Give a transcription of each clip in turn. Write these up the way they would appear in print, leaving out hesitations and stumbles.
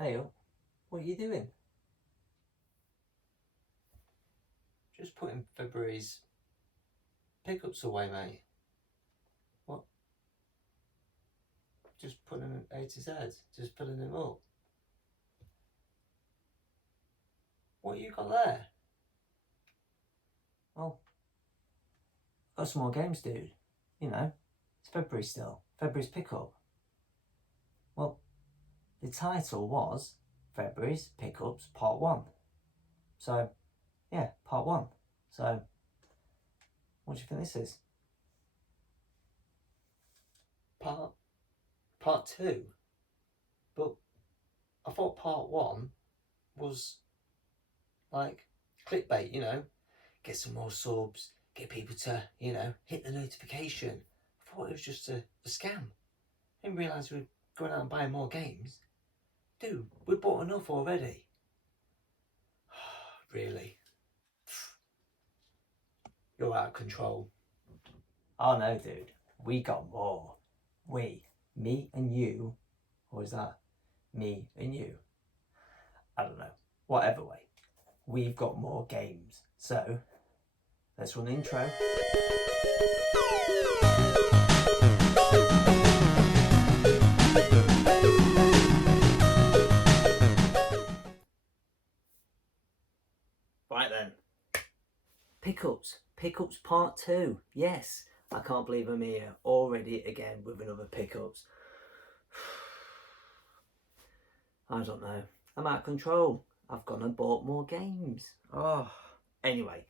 Hey up, what are you doing? Just putting February's pickups away, mate. What? Just putting them A to Z, just putting them up. What you got there? Oh, got some more games, dude. You know, it's February still. February's pickup. Well, the title was February's Pickups Part 1. So, yeah, Part 1. So, what do you think this is? Part 2? But I thought Part 1 was like clickbait, you know? Get some more subs, get people to, you know, hit the notification. I thought it was just a scam. I didn't realise we were going out and buying more games. Dude, we bought enough already. Really? You're out of control. Oh no, dude. We got more. We. Me and you. Or is that me and you? I don't know. Whatever way. We've got more games. So, let's run the intro. Right then. Pickups part 2. Yes, I can't believe I'm here already again with another pickups. I don't know. I'm out of control. I've gone and bought more games. Oh. Anyway,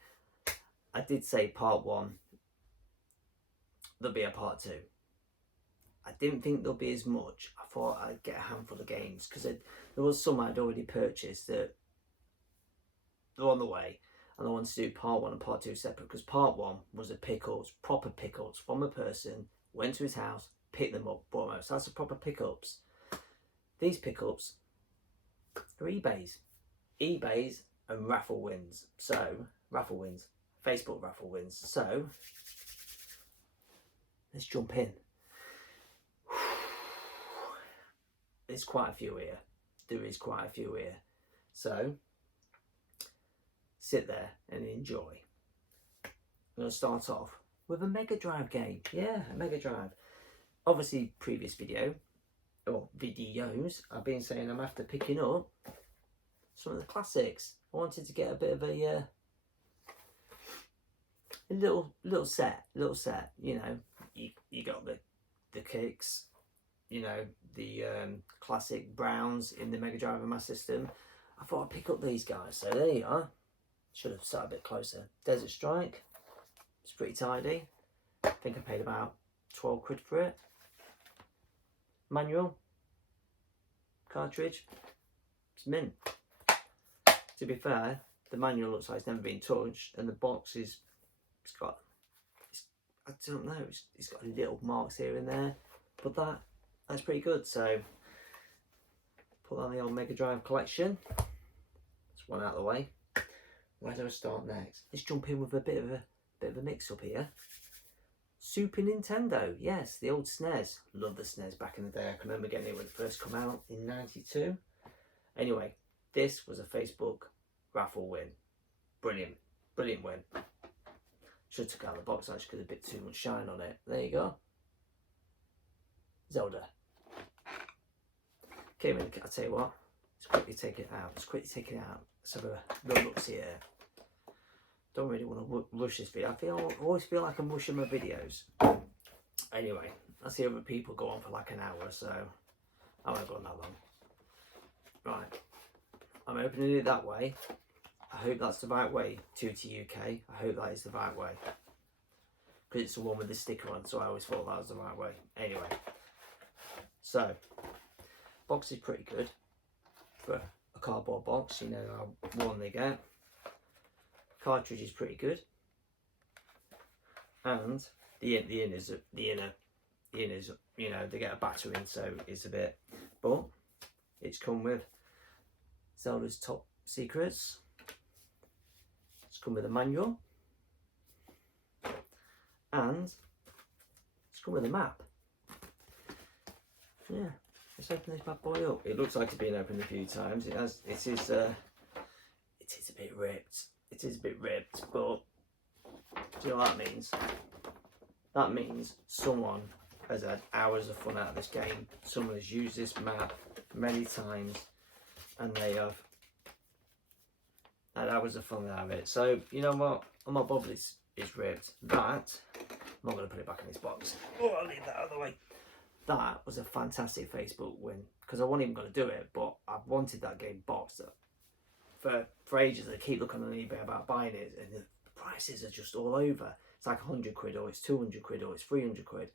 I did say part 1. There'll be a part 2. I didn't think there'll be as much. I thought I'd get a handful of games because there was some I'd already purchased that they're on the way. And I wanted to do part 1 and part 2 separate because part 1 was a pickups, proper pickups from a person, went to his house, picked them up, brought them out. So that's the proper pickups. These pickups are eBays and raffle wins. So, raffle wins, Facebook raffle wins. So, let's jump in. There's quite a few here. There is quite a few here. So, sit there and enjoy. I'm going to start off with a Mega Drive game. Yeah, a Mega Drive. Obviously, previous video, or videos, I've been saying I'm after picking up some of the classics. I wanted to get a bit of a little set. You know, you got the kicks, you know, the classic Browns in the Mega Drive and Master System. I thought I'd pick up these guys. So there you are. Should have sat a bit closer. Desert Strike. It's pretty tidy. I think I paid about 12 quid for it. Manual. Cartridge. It's mint. To be fair, the manual looks like it's never been touched, and the box is, I don't know, it's got little marks here and there, but that's pretty good. So put that on the old Mega Drive collection. That's one out of the way. Where do I start next? Let's jump in with a bit of a mix up here. Super Nintendo, yes, the old SNES. Love the SNES back in the day. I can remember getting it when it first come out in '92. Anyway, this was a Facebook raffle win. Brilliant win. Should have took out the box actually because there's a bit too much shine on it. There you go. Zelda. Okay, I'll tell you what. Let's quickly take it out. Let's have a real look see here. Don't really want to rush this video. I always feel like I'm rushing my videos. Anyway, I see other people go on for like an hour, so I won't go on that long. Right, I'm opening it that way. I hope that's the right way. To UK. I hope that is the right way. Because it's the one with the sticker on, so I always thought that was the right way. Anyway, so box is pretty good for a cardboard box. You know how warm they get. Cartridge is pretty good, and the inners, you know, they get a batter in, so it's a bit. But it's come with Zelda's Top Secrets. It's come with a manual, and it's come with a map. Yeah, Let's open this bad boy up. It looks like it's been opened a few times. It is a bit ripped. It is a bit ripped, but do you know what that means? That means someone has had hours of fun out of this game. Someone has used this map many times, and they have had hours of fun out of it. So you know what? I'm not bothered. It's ripped. That I'm not going to put it back in this box. Oh, I'll leave that out of the way. That was a fantastic Facebook win because I wasn't even going to do it, but I've wanted that game boxed up for ages. I keep looking on eBay about buying it, and the prices are just all over. It's like 100 quid, or it's 200 quid, or it's 300 quid.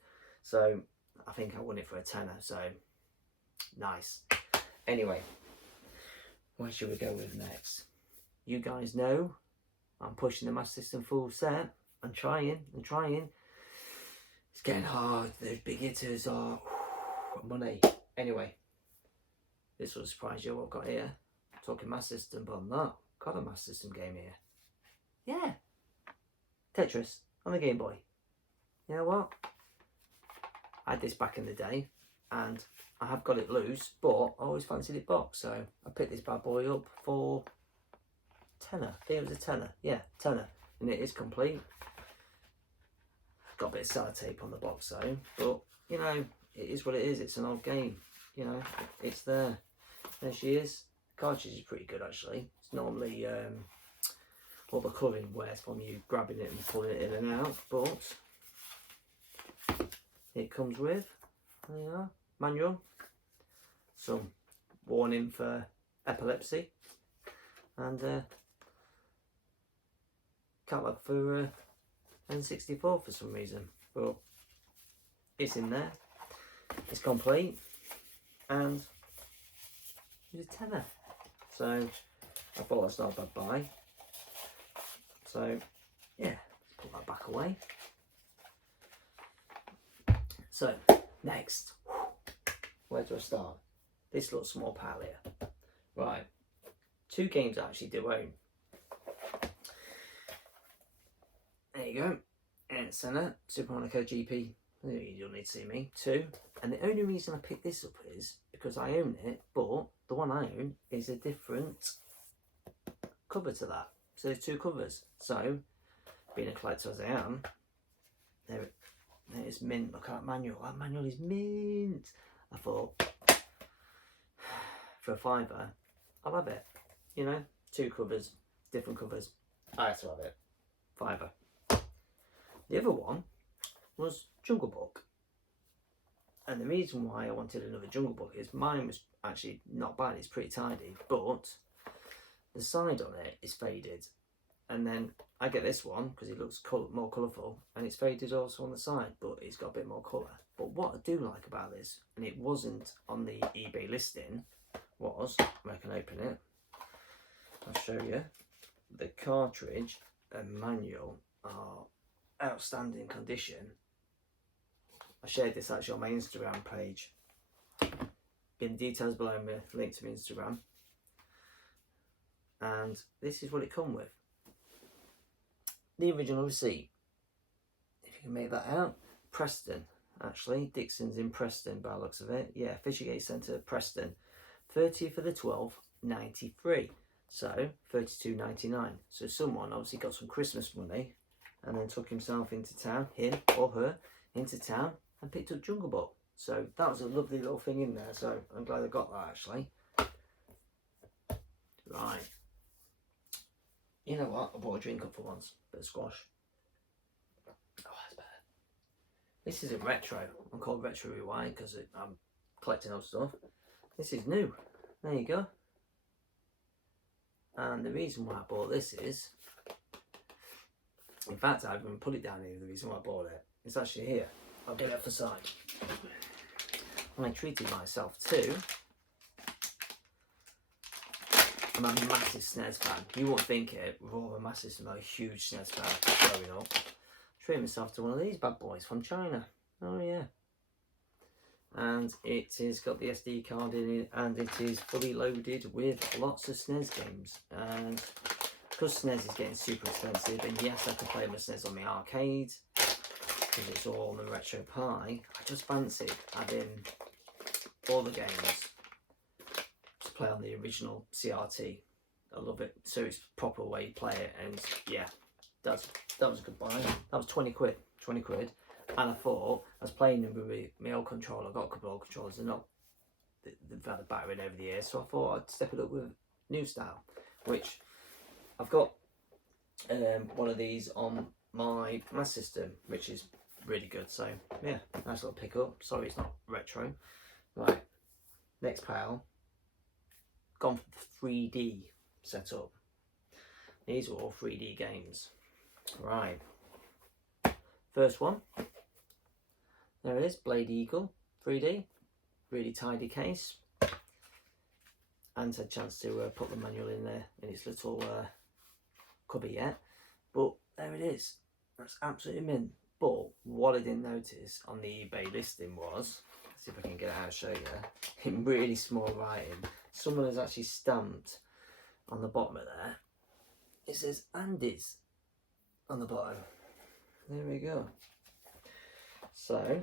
So I think I won it for a tenner. So nice. Anyway, where should we go with next? You guys know I'm pushing the Master System full set. I'm trying. It's getting hard. Those big hitters are money. Anyway, this will surprise you what I've got here. I'm talking Master System, but I'm not. Got a Master System game here. Yeah. Tetris on the Game Boy. You know what? I had this back in the day, and I have got it loose, but I always fancied it boxed, so I picked this bad boy up for tenner. I think it was a tenner. Yeah, tenner. And it is complete. Got a bit of sellotape on the box though, but you know, it is what it is. It's an old game. You know, it's there. There she is. The cartridge is pretty good actually. It's normally all the colouring wears from you grabbing it and pulling it in and out, but it comes with, there you are, manual, some warning for epilepsy, and catalog for N64 for some reason, but it's in there, it's complete, and it's a tenner, so I thought that's not a bad buy. So yeah, put that back away. So next, where do I start? This little small pile here. Right, 2 games I actually do own. There you go. And Senna, Super Monaco GP. You'll need to see me. 2. And the only reason I picked this up is because I own it, but the one I own is a different cover to that. So there's 2 covers. So, being a collector as I am, there it's mint. Look at that manual. That manual is mint. I thought, for a £5, I'll have it. You know, 2 covers, different covers. I had to have it. £5. The other one was Jungle Book. And the reason why I wanted another Jungle Book is mine was actually not bad. It's pretty tidy, but the side on it is faded. And then I get this one because it looks more colourful, and it's faded also on the side, but it's got a bit more colour. But what I do like about this, and it wasn't on the eBay listing, was, I can open it, I'll show you, the cartridge and manual are outstanding condition. I shared this actually on my Instagram page. In details below me, link to my Instagram. And this is what it come with. The original receipt, if you can make that out. Preston, actually. Dixon's in Preston by the looks of it. Yeah, Fishergate Centre, Preston. 30th of the 12th, 93. So, 32.99. So someone obviously got some Christmas money and then took himself into town, him or her, into town and picked up Jungle Book. So that was a lovely little thing in there. So I'm glad I got that actually. Right. You know what? I bought a drink up for once. Bit of squash. Oh, that's better. This is a retro. I'm called RetroRewind because I'm collecting old stuff. This is new. There you go. And the reason why I bought this is, in fact, I haven't put it down here. The reason why I bought it. It's actually here. I'll get it off the side. I treated myself to. I'm a massive SNES fan. You won't think it, with all the massive, I'm a huge SNES fan growing up. Treated myself to one of these bad boys from China. Oh yeah. And it has got the SD card in it, and it is fully loaded with lots of SNES games. And because SNES is getting super expensive, and yes, I can play my SNES on the arcade, because it's all on the Retro Pi, I just fancied having all the games to play on the original CRT. I love it. So it's proper way you play it, and yeah, that was a good buy. That was 20 quid. 20 quid. And I thought, I was playing them with my old controller. I got a couple of old controllers. They've had a battery over the years, so I thought I'd step it up with a new style, which I've got one of these on my system, which is really good. So yeah, nice little pickup. Sorry, it's not retro. Right, next pile. Gone for 3D setup. These are all 3D games. Right. First one. There it is, Blade Eagle 3D. Really tidy case. And had a chance to put the manual in there in its little cubby yet. But there it is. That's absolutely mint. But what I didn't notice on the eBay listing was, let's see if I can get it out and show you, in really small writing, someone has actually stamped on the bottom of there. It says Andy's on the bottom. There we go. So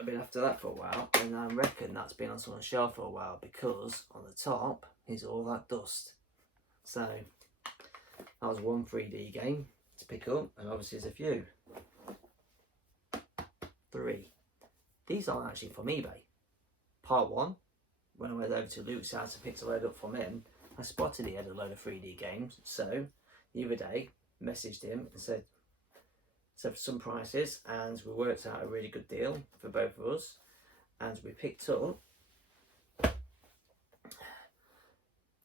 I've been after that for a while, and I reckon that's been on someone's shelf for a while, because on the top is all that dust. So that was one 3D game to pick up, and obviously there's a few. 3. These aren't actually from eBay. Part 1, when I went over to Luke's house and picked a load up from him, I spotted he had a load of 3D games. So the other day, messaged him and said for some prices, and we worked out a really good deal for both of us, and we picked up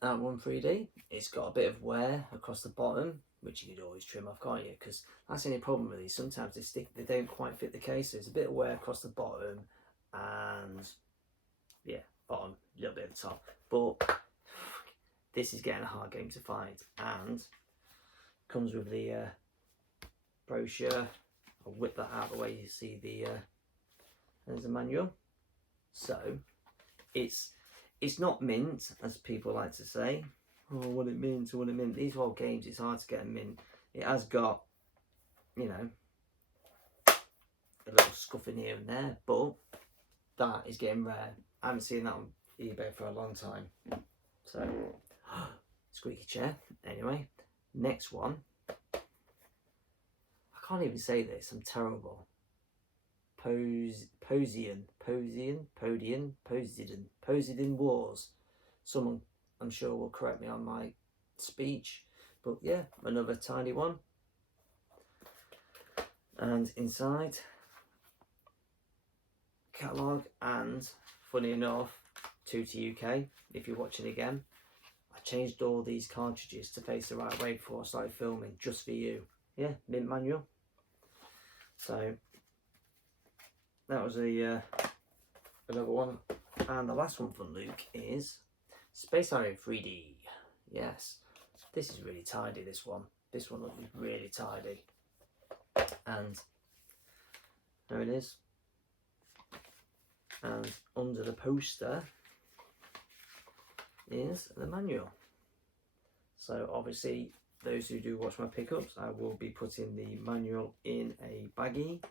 that one 3D. It's got a bit of wear across the bottom, which you could always trim off, can't you? Because that's the only problem with these. Sometimes they don't quite fit the case. There's a bit of wear across the bottom, and yeah, bottom, a little bit at the top. But this is getting a hard game to find, and comes with the brochure. I'll whip that out of the way. You see there's a manual. So it's not mint, as people like to say. Oh, what it means, what it meant. These are all games. It's hard to get a mint. It has got, you know, a little scuff in here and there, but that is getting rare. I haven't seen that on eBay for a long time. So squeaky chair. Anyway, next one. I can't even say this. I'm terrible. Poseidon Wars. Someone, I'm sure, will correct me on my speech, but yeah, another tiny one. And inside, catalogue, and funny enough, to UK, if you're watching again, I changed all these cartridges to face the right way before I started filming, just for you. Yeah, mint manual. So that was another one. And the last one from Luke is Space Harrier 3D. Yes, this is really tidy, this one. This one looks really tidy. And there it is. And under the poster is the manual. So obviously, those who do watch my pickups, I will be putting the manual in a baggie,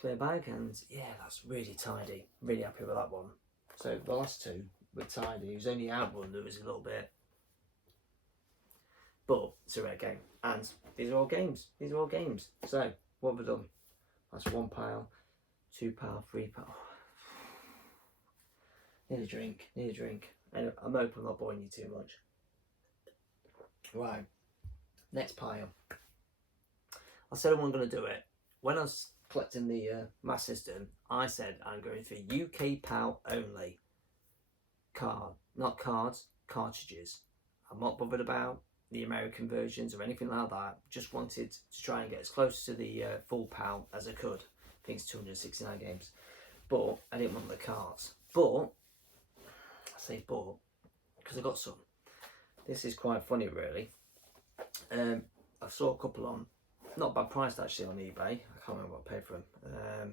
clear bag, and yeah, that's really tidy. Really happy with that one. So the last two were tidy. It was only out one that was a little bit, but it's a rare game. And these are all games. These are all games. So what have I done? That's one pile, 2 pile, 3 pile. Need a drink. Need a drink. Anyway, I'm hoping I'm not boring you too much. Right. Next pile. I said I wasn't going to do it. When I was collecting the my system, I said I'm going for UK PAL only. Not cards, cartridges. I'm not bothered about the American versions or anything like that. Just wanted to try and get as close to the full PAL as I could. I think it's 269 games. But I didn't want the cards. But, I say but, because I got some. This is quite funny, really. I saw a couple on, not bad priced actually, on eBay. I can't remember what I paid for them. I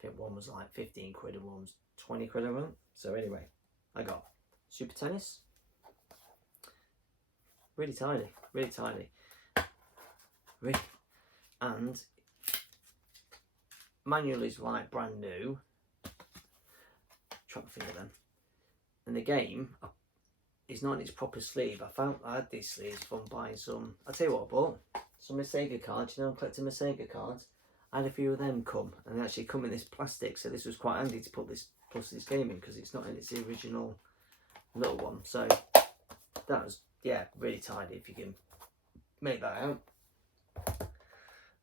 think one was like 15 quid and one was 20 quid a month. So anyway, I got Super Tennis. Really tiny, really tiny. And manual is like brand new. trying to think of them. And the game is not in its proper sleeve. I had these sleeves from buying some. I'll tell you what I bought. Some Sega cards. You know, I'm collecting Sega cards. I had a few of them come, and they actually come in this plastic. So this was quite handy to put this this game in, because it's not in its original little one. So that was, yeah, really tidy if you can make that out.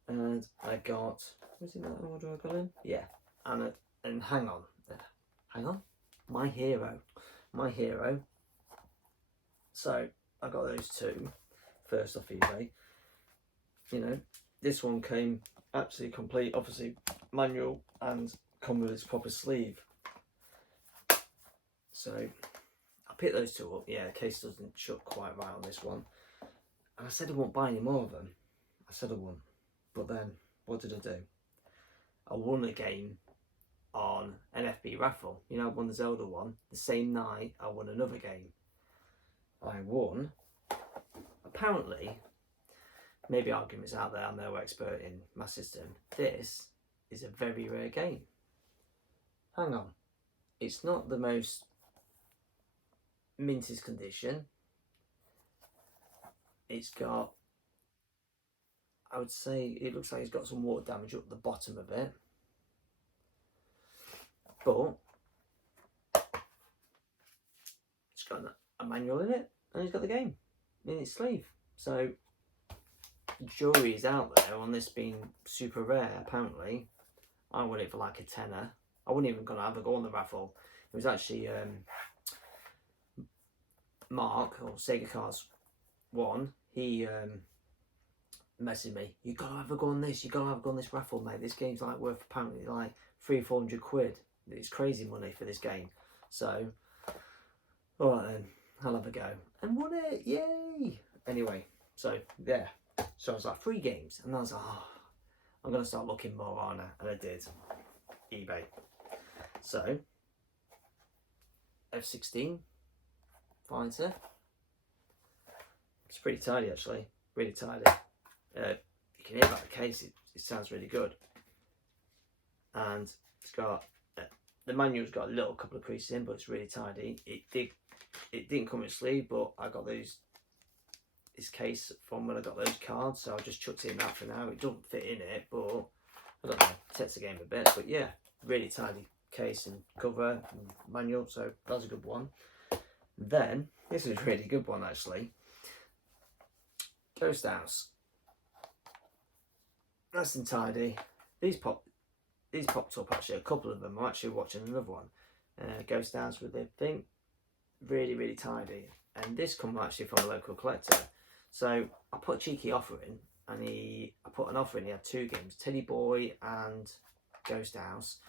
And I got, was it that order I got in? Yeah. And hang on, my hero. So I got those two first off eBay. You know, this one came absolutely complete, obviously manual, and come with its proper sleeve. So I picked those two up. Yeah, the case doesn't shut quite right on this one. And I said I won't buy any more of them. I said I won't. But then, what did I do? I won a game on an FB raffle. You know, I won the Zelda one. The same night, I won another game. I won, apparently, maybe arguments out there, I'm no expert in my system, this is a very rare game. Hang on. It's not the most mintest condition. It's got, I would say, it looks like it's got some water damage up the bottom of it. But it's got a manual in it, and it's got the game in its sleeve. So the jury is out there on this being super rare. Apparently, I won it for like a tenner. I wasn't even gonna have a go on the raffle. It was actually Mark, or Sega Cards One. He messaged me. You gotta have a go on this. You gotta have a go on this raffle, mate. This game's like worth apparently like £300-400. It's crazy money for this game. So, all right then, I'll have a go. And won it, yay! Anyway, so yeah. So I was like, 3 games. And I was like, oh, I'm going to start looking more on it. And I did. eBay. So, F16 fighter. It's pretty tidy, actually. Really tidy. You can hear about the case. It sounds really good. And it's got, the manual's got a little couple of creases in, but it's really tidy. It didn't come with a sleeve, but I got this case from when I got those cards, so I just chucked it in that for now. It doesn't fit in it, but I don't know, sets the game a bit. But yeah, really tidy case and cover and manual, so that's a good one. Then this is a really good one actually. Ghost House. Nice and tidy. These popped up actually, a couple of them. I'm actually watching another one. Ghost House with the thing. Really, really tidy. And this comes actually from a local collector. So I put a cheeky offer in, and I put an offer in. He had 2 games, Teddy Boy and Ghost House,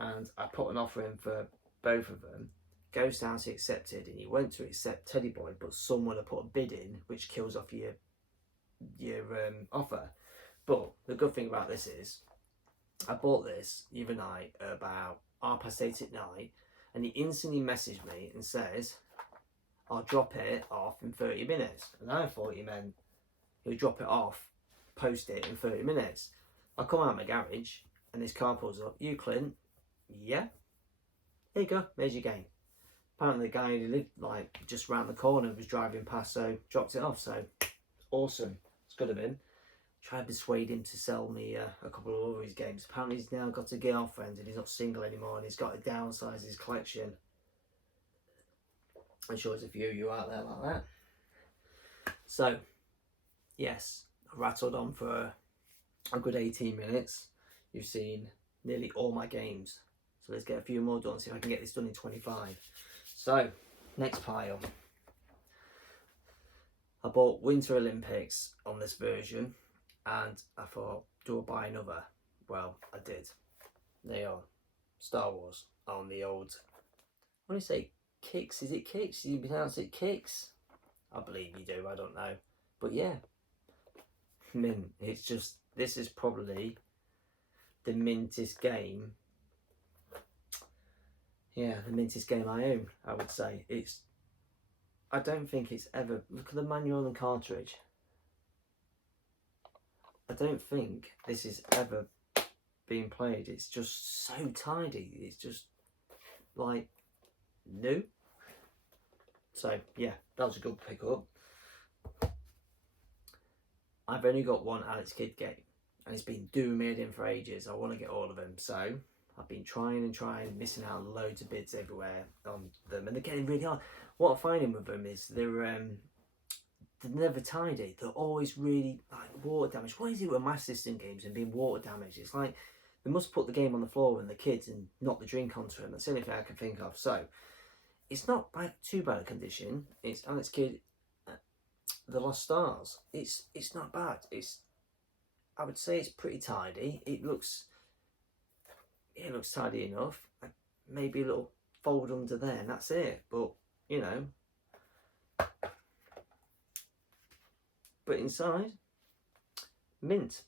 and I put an offer in for both of them. Ghost House he accepted, and he went to accept Teddy Boy, but someone had put a bid in, which kills off your offer. But the good thing about this is, I bought this the other night about 8:30 at night, and he instantly messaged me and says, I'll drop it off in 30 minutes. And I thought he meant he'll drop it off, post it in 30 minutes. I come out of my garage and this car pulls up. You, Clint? Yeah. Here you go, there's your game. Apparently the guy who lived like just round the corner was driving past, so dropped it off. So awesome. It's good of him. Tried to persuade him to sell me a couple of other his games. Apparently he's now got a girlfriend and he's not single anymore, and he's got to downsize his collection. I'm sure there's a few of you out there like that. So, yes, I rattled on for a good 18 minutes. You've seen nearly all my games. So let's get a few more done, see if I can get this done in 25. So, next pile. I bought Winter Olympics on this version, and I thought, do I buy another? Well, I did. They are Star Wars on the old, what do you say? Kicks, is it kicks? You pronounce it kicks? I believe you do, I don't know. But yeah, mint. It's just, this is probably the mintest game. Yeah, the mintest game I own, I would say. I don't think it's ever, look at the manual and cartridge. I don't think this is ever being played. It's just so tidy. It's just like, new. So yeah, that was a good pickup. I've only got one Alex Kidd game, and it's been doing me in for ages. I want to get all of them, so I've been trying and trying, missing out loads of bids everywhere on them, and they're getting really hard. What I'm finding with them is they're never tidy. They're always really like water damaged. What is it with Master System games and being water damaged? It's like they must put the game on the floor and the kids and knock the drink onto them. That's the only thing I can think of. So it's not too bad a condition. It's Alex Kidd, The Lost Stars. It's not bad. I would say it's pretty tidy. It looks tidy enough. Maybe a little fold under there, and that's it. But you know. But inside, mint.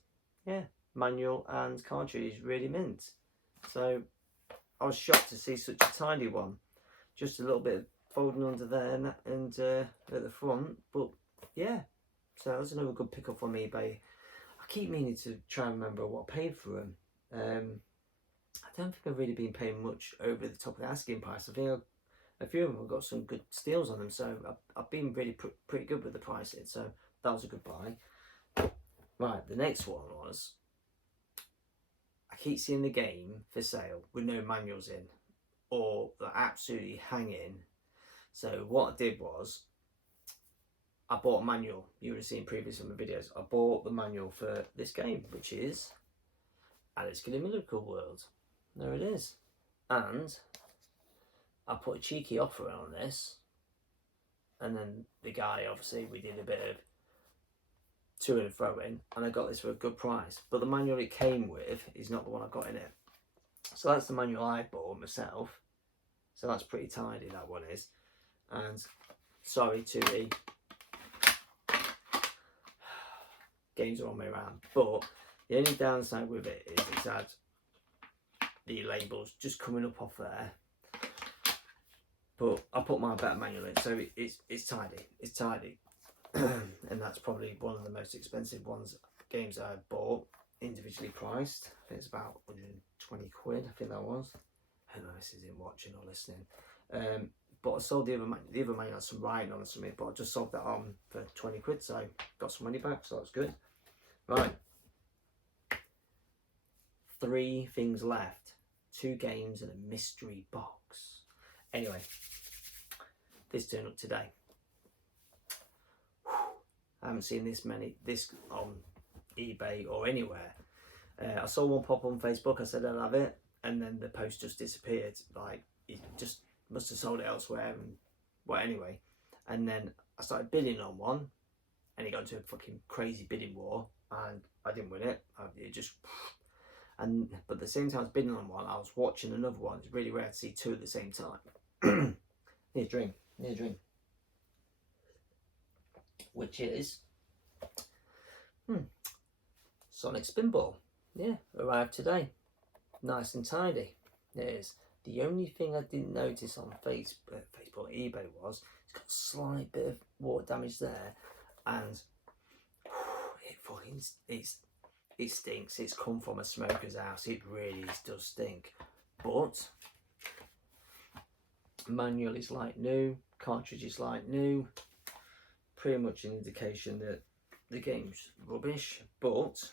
Yeah, manual and cartridge is really mint. So I was shocked to see such a tiny one. Just a little bit of folding under there and at the front. But yeah, so that was another good pickup on eBay. I keep meaning to try and remember what I paid for them. I don't think I've really been paying much over the top of the asking price. I think a few of them have got some good steals on them. So I've been really pretty good with the pricing. So that was a good buy. Right, the next one was, I keep seeing the game for sale with no manuals in, or they're absolutely hanging. So what I did was, I bought a manual. You would have seen previously in my videos. I bought the manual for this game, which is Alice Kidd in Miracle World. There it is. And I put a cheeky offer on this. And then the guy, obviously, we did a bit of to and fro in, and I got this for a good price. But the manual it came with is not the one I got in it. So that's the manual I bought myself. So that's pretty tidy, that one is. And sorry to the games are on my around, but the only downside with it is it's had the labels just coming up off there. But I put my better manual in, so it's tidy. It's tidy. And that's probably one of the most expensive games that I've bought, individually priced. I think it's about 120 quid, I think that was. I don't know if this isn't watching or listening. But I sold the other manual had some writing on it, something, but I just sold that on for 20 quid, so I got some money back, so that's good. Right. 3 things left. 2 games and a mystery box. Anyway, this turned up today. I haven't seen this on eBay or anywhere. I saw one pop on Facebook. I said I'd have it, and then the post just disappeared. Like, it just must have sold it elsewhere. Anyway, and then I started bidding on one, and it got into a fucking crazy bidding war, and I didn't win it. But at the same time I was bidding on one, I was watching another one. It's really rare to see 2 at the same time. Need a drink. Which is Sonic Spinball. Yeah, arrived today. Nice and tidy. It is. The only thing I didn't notice on Facebook, eBay was it's got a slight bit of water damage there, and it stinks. It's come from a smoker's house. It really does stink. But manual is like new, cartridge is like new. Pretty much an indication that the game's rubbish, but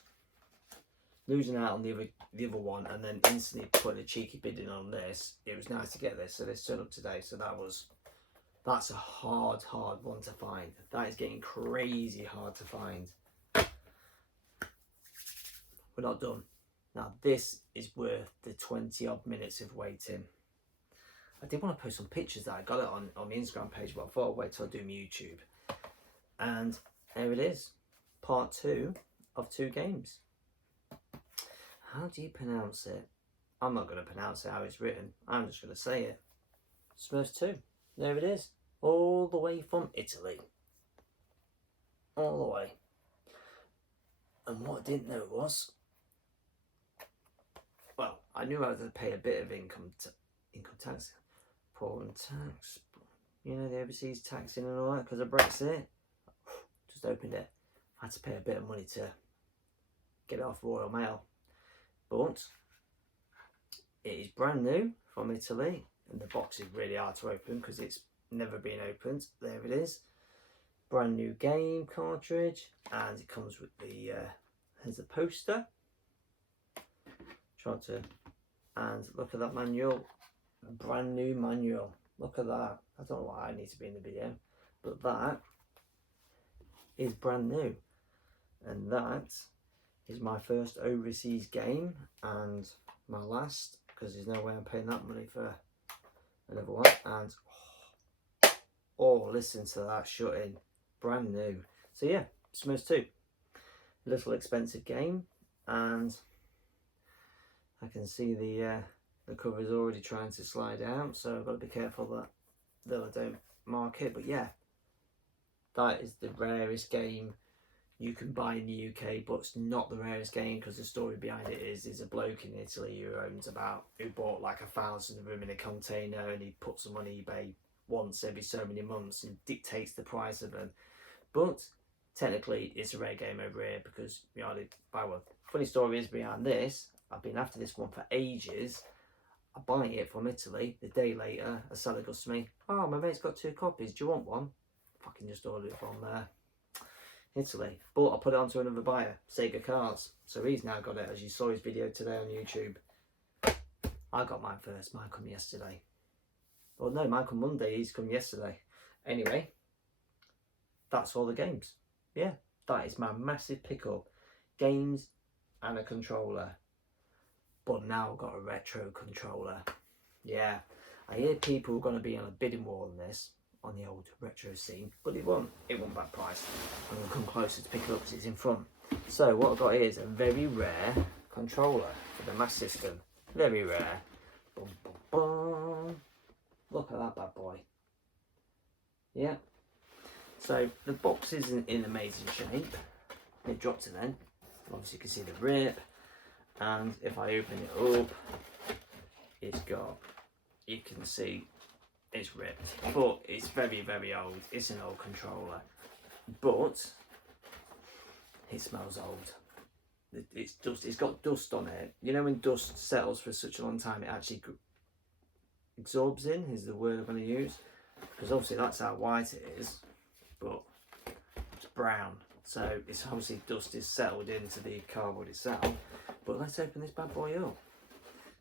losing out on the other one and then instantly putting a cheeky bidding on this, it was nice to get this. So this turned up today, so that's a hard one to find. That is getting crazy hard to find. We're not done. Now this is worth the 20 odd minutes of waiting. I did want to post some pictures that I got it on the Instagram page, but I thought I'd wait till I do my YouTube. And there it is, part 2 of 2 games. How do you pronounce it? I'm not going to pronounce it how it's written. I'm just going to say it. Smurfs 2. There it is. All the way from Italy. All the way. And what I didn't know was, well, I knew I had to pay a bit of income tax, foreign tax, you know, the overseas taxing and all that because of Brexit. Just opened it. I had to pay a bit of money to get it off Royal Mail, but it is brand new from Italy. and the box is really hard to open because it's never been opened. There it is, brand new game cartridge, and it comes with the here's a poster. And look at that manual, a brand new manual. Look at that. I don't know why I need to be in the video, but that is brand new, and that is my first overseas game and my last, because there's no way I'm paying that money for another one. And oh, listen to that shut-in, brand new. So yeah, Smurfs 2, a little expensive game, and I can see the cover is already trying to slide out, so I've got to be careful that I don't mark it. But yeah, that is the rarest game you can buy in the UK, but it's not the rarest game, because the story behind it is a bloke in Italy who bought like 1,000 of them in a container, and he puts them on eBay once every so many months and dictates the price of them. But technically it's a rare game over here, because you hardly buy one. Funny story is behind this, I've been after this one for ages. I buy it from Italy. The day later, a seller goes to me, "Oh, my mate's got 2 copies. Do you want one?" Fucking just ordered it from Italy. But I put it onto another buyer, Sega Cards. So he's now got it, as you saw his video today on YouTube. I got mine first. Mine come yesterday. Well, no, mine come Monday. He's come yesterday. Anyway, that's all the games. Yeah, that is my massive pickup. Games and a controller. But now I've got a retro controller. Yeah, I hear people are going to be on a bidding war on this, on the old retro scene, but it won't bad price. I'm going to come closer to pick it up because it's in front. So what I've got here is a very rare controller for the Master System. Very rare. Boom, boom, boom. Look at that bad boy. Yeah. So the box isn't in amazing shape. It dropped it then. Obviously you can see the rip. And if I open it up, it's got, you can see it's ripped, but it's very, very old. It's an old controller, but it smells old. It's dust. It's got dust on it. You know, when dust settles for such a long time, it actually absorbs in, is the word I'm going to use, because obviously that's how white it is, but it's brown. So it's obviously dust is settled into the cardboard itself. But let's open this bad boy up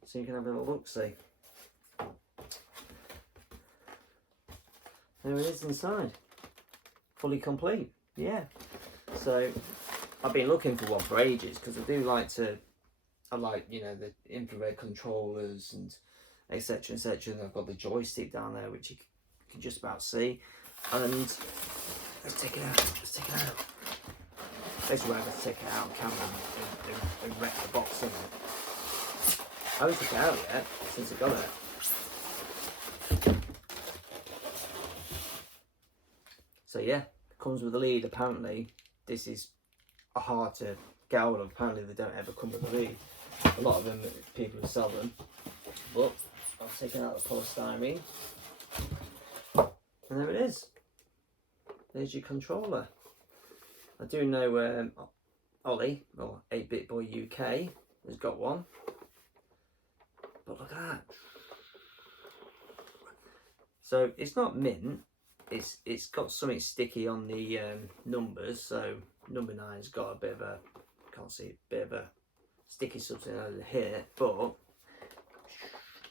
so you can have a little look, see. There it is inside, fully complete. Yeah, so I've been looking for one for ages, because I like, you know, the infrared controllers and etc, etc. And I've got the joystick down there, which you can just about see. And let's take it out. Basically, we're going to take it out on camera and wreck the box, isn't it? I haven't took it out yet since I got it. So yeah, it comes with a lead. Apparently, this is hard to get hold of. Apparently, they don't ever come with a lead. A lot of them, people who sell them. But I've taken out the polystyrene, and there it is. There's your controller. I do know Ollie, or 8-Bit Boy UK, has got one. But look at that. So it's not mint. It's got something sticky on the numbers. So number 9's got a bit of a, can't see, a bit of a sticky something over here. But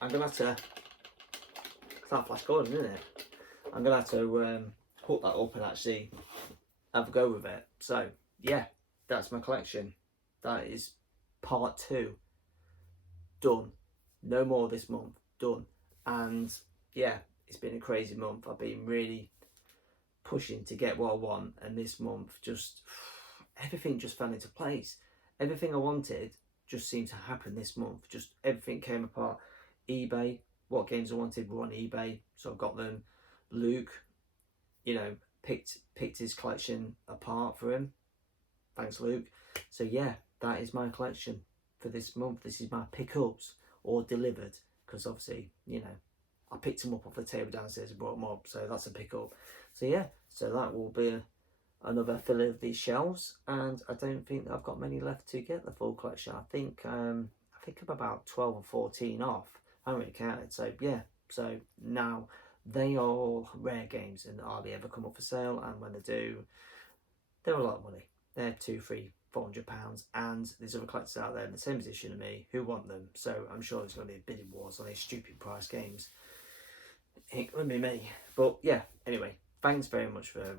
I'm gonna have to. It's not Flash Gordon, isn't it? I'm gonna have to hook that up and actually have a go with it. So yeah, that's my collection. That is part 2 done. No more this month, done. And yeah, it's been a crazy month. I've been really pushing to get what I want, and this month just everything just fell into place. Everything I wanted just seemed to happen this month. Just everything came apart. eBay, what games I wanted were on eBay, so I've got them. Luke, you know, picked his collection apart for him. Thanks, Luke. So yeah, that is my collection for this month. This is my pickups, or delivered, because obviously, you know, I picked them up off the table downstairs and brought them up, so that's a pickup. So yeah, so that will be another fill of these shelves, and I don't think I've got many left to get the full collection. I think I'm about 12 or 14 off. I haven't really counted. So yeah, So now they are all rare games and hardly ever come up for sale, and when they do, they're a lot of money. They're £200, £300, £400, and there's other collectors out there in the same position as me who want them. So I'm sure there's going to be a bidding wars on these stupid price games. It wouldn't be me. But yeah, anyway, thanks very much for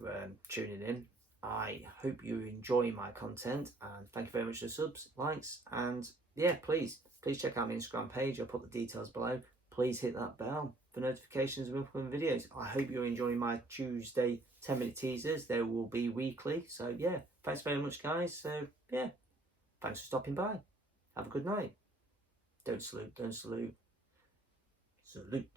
tuning in. I hope you enjoy my content, and thank you very much for the subs, likes, and yeah, please check out my Instagram page. I'll put the details below. Please hit that bell for notifications of upcoming videos. I hope you're enjoying my Tuesday 10-minute teasers. They will be weekly. So yeah, thanks very much, guys. So yeah, thanks for stopping by. Have a good night. Don't salute, don't salute. Salute.